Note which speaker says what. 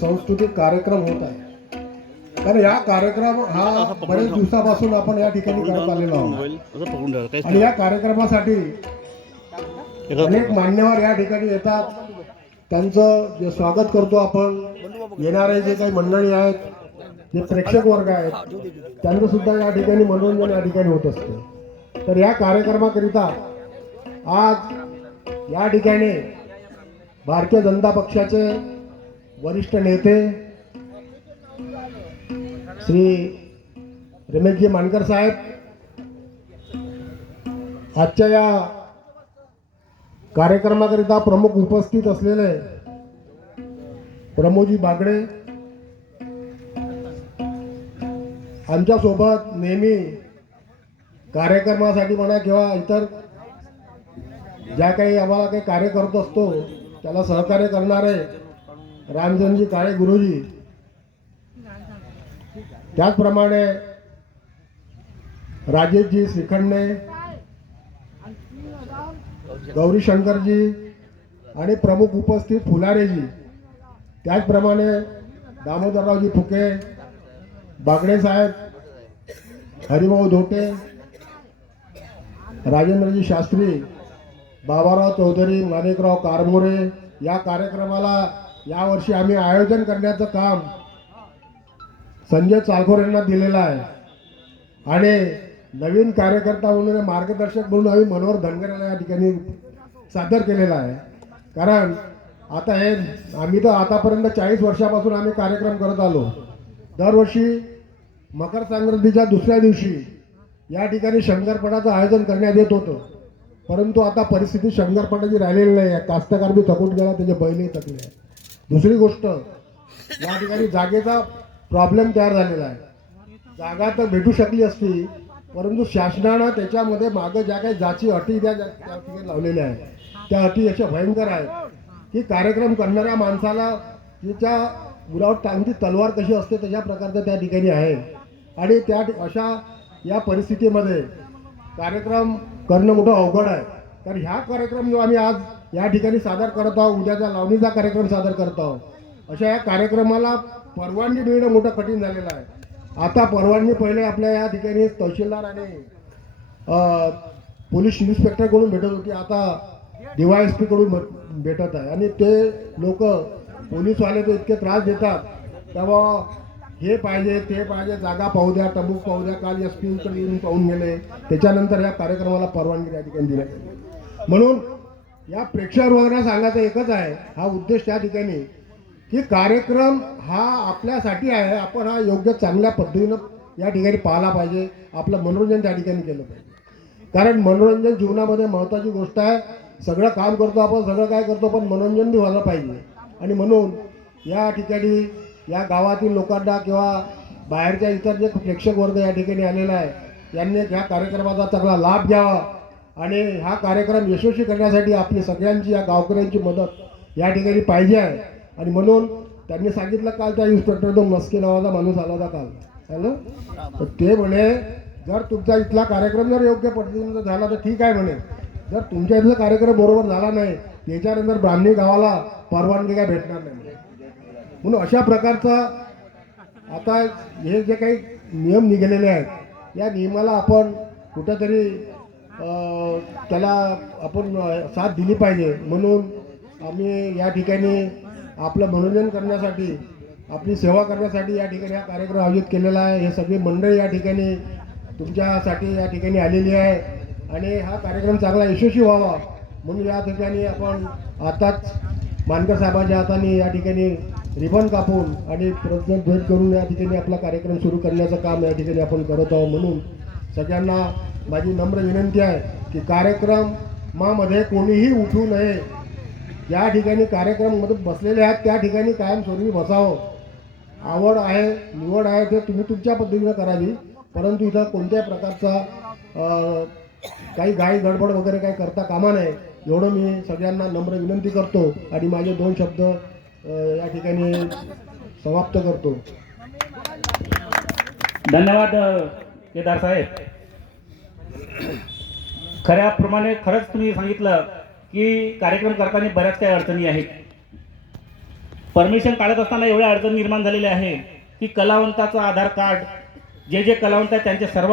Speaker 1: सांस्कृतिक कार्यक्रम होत आहे. कारण या कार्यक्रम हा बरेच दिवसापासून आपण या ठिकाणी करत आलेलो आहोत. आणि या कार्यक्रमासाठी. अनेक मान्यवर या ठिकाणी येतात. त्यांचं जे स्वागत करतो आपण येणारे जे काही मंडळी आहेत जे प्रेक्षक वर्ग आहेत त्यांचं सुद्धा या ठिकाणी मनोरंजन या ठिकाणी होत असते. तर या कार्यक्रमाकरिता आज या ठिकाणी भारतीय जनता पक्षाचे वरिष्ठ नेते श्री रमेशजी मानकर साहेब आजच्या या कार्यक्रमाकरिता प्रमुख उपस्थित असलेले प्रमोजी बागडे आमच्यासोबत नेहमी कार्यक्रमासाठी म्हणा किंवा इतर ज्या काही आम्हाला काही कार्य करत असतो त्याला सहकार्य करणारे रामचंद्रजी काळे गुरुजी. त्याचप्रमाणे राजेशजी श्रीखंडे गौरीशंकरजी आणि प्रमुख उपस्थित फुलारेजी. त्याचप्रमाणे दामोदररावजी फुके बागडे साहेब हरिभाऊ धोटे राजेंद्रजी शास्त्री बाबाराव चौधरी माणिकराव कारमोरे या कार्यक्रमाला यावर्षी आम्ही आयोजन करण्याचं काम संजय चालखोर यांना दिलेलं आहे. आणि नवीन कार्यकर्ता म्हणून मार्गदर्शक म्हणून आम्ही मनोहर धनगराला या ठिकाणी सादर केलेला आहे. कारण आता हे आम्ही तर आतापर्यंत चाळीस वर्षापासून आम्ही कार्यक्रम करत आलो. दरवर्षी मकर संक्रांतीच्या दुसऱ्या दिवशी या ठिकाणी शंकरपणाचं आयोजन करण्यात येत होतं. परंतु आता परिस्थिती शंकरपणाची राहिलेली नाही आहे कास्तकार बी थकून गेला त्याचे बैलही थकले. आहे दुसरी गोष्ट या ठिकाणी जागेचा प्रॉब्लेम तयार झालेला आहे. जागा तर भेटू शकली असती परंतु शासनानं त्याच्यामध्ये मागं ज्या काही जाची अटी त्या त्या त्या ठिकाणी लावलेल्या आहेत. त्या अटी अशा भयंकर आहेत की कार्यक्रम करणाऱ्या माणसाला तिच्या मुलावर टांगती तलवार कशी असते तशा प्रकारचं त्या ठिकाणी आहे. आणि त्या अशा या परिस्थितीमध्ये कार्यक्रम करणं मोठं अवघड आहे. तर ह्या कार्यक्रम जो आम्ही आज या ठिकाणी सादर करत आहोत. उद्याचा लावणीचा कार्यक्रम सादर करत आहोत. अशा या कार्यक्रमाला परवानगी मिळणं मोठं कठीण झालेलं आहे. आता परवानगी पहिले आपल्या या ठिकाणी तहसीलदार आणि पोलीस इन्स्पेक्टरकडून भेटत होती. आता डी वाय एस पीकडून भेटत आहे. आणि ते लोक पोलीसवाले तर इतके त्रास देतात. तेव्हा हे पाहिजे ते पाहिजे जागा पाहू द्या टबूक पाहू द्या काल एस पीकडे येऊन पाहून गेले. त्याच्यानंतर या कार्यक्रमाला परवानगी त्या ठिकाणी दिली म्हणून या प्रेक्षक सांगायचं एकच आहे हा उद्देश त्या ठिकाणी की कार्यक्रम हा आपल्यासाठी आहे आपण हा योग्य चांगल्या पद्धतीनं या ठिकाणी पाहिला पाहिजे आपलं मनोरंजन त्या ठिकाणी केलं पाहिजे. कारण मनोरंजन जीवनामध्ये महत्त्वाची गोष्ट आहे सगळं काम करतो आपण सगळं काय करतो पण मनोरंजन बी व्हायला पाहिजे. आणि म्हणून या ठिकाणी या गावातील लोकांना किंवा बाहेरच्या इतर जे प्रेक्षक वर्ग या ठिकाणी आलेला आहे यांनी ह्या कार्यक्रमाचा चांगला लाभ घ्यावा. आणि हा कार्यक्रम यशस्वी करण्यासाठी आपली सगळ्यांची या गावकऱ्यांची मदत या ठिकाणी पाहिजे आहे. आणि म्हणून त्यांनी सांगितलं काल त्या इन्स्पेक्टर तो मस्के नावाचा माणूस आला होता काल. हॅलो? तर ते म्हणे जर तुमचा इथला कार्यक्रम जर योग्य पद्धतीने झाला तर ठीक आहे म्हणे. जर तुमच्या इथला कार्यक्रम बरोबर झाला नाही त्याच्यानंतर ब्राह्मणी गावाला परवानगी काय भेटणार नाही म्हणून अशा प्रकारचा आता हे जे काही नियम निघालेले आहेत या नियमाला आपण कुठंतरी त्याला आपण साथ दिली पाहिजे. म्हणून आम्ही या ठिकाणी आपलं मनोरंजन करण्यासाठी आपली सेवा करण्यासाठी या ठिकाणी हा कार्यक्रम आयोजित केलेला आहे. हे सगळी मंडळी या ठिकाणी तुमच्यासाठी या ठिकाणी आलेली आहे. आणि हा कार्यक्रम चांगला यशस्वी व्हावा. म्हणून या ठिकाणी आपण आताच मानकर साहेबांच्या हाताने या ठिकाणी रिबन कापून आणि प्रज्ञ भेट करून या ठिकाणी आपला कार्यक्रम सुरू करण्याचं काम या ठिकाणी आपण करत आहोत. म्हणून सगळ्यांना माझी नम्र विनंती आहे की कार्यक्रमामध्ये कोणीही उठू नये. ज्या ठिकाणी कार्यक्रममध्ये बसलेले आहेत त्या ठिकाणी कायमस्वरूपी बसावं. आवड आहे निवड आहे ते तुम्ही तुमच्या पद्धतीनं करावी. परंतु इथं कोणत्याही प्रकारचा काही घाई गडबड वगैरे काही करता कामा नये एवढं मी सगळ्यांना नम्र विनंती करतो आणि माझे दोन शब्द या ठिकाणी समाप्त करतो.
Speaker 2: धन्यवाद केदार साहेब. खऱ्याप्रमाणे खरंच तुम्ही सांगितलं की कार्यक्रम करताना बऱ्याच काही अडचणी आहेत. परमिशन काढत असताना एवढ्या अडचणी निर्माण झालेल्या आहे की कलावंताचं आधार कार्ड जे जे कलावंत आहेत त्यांच्या सर्वांचे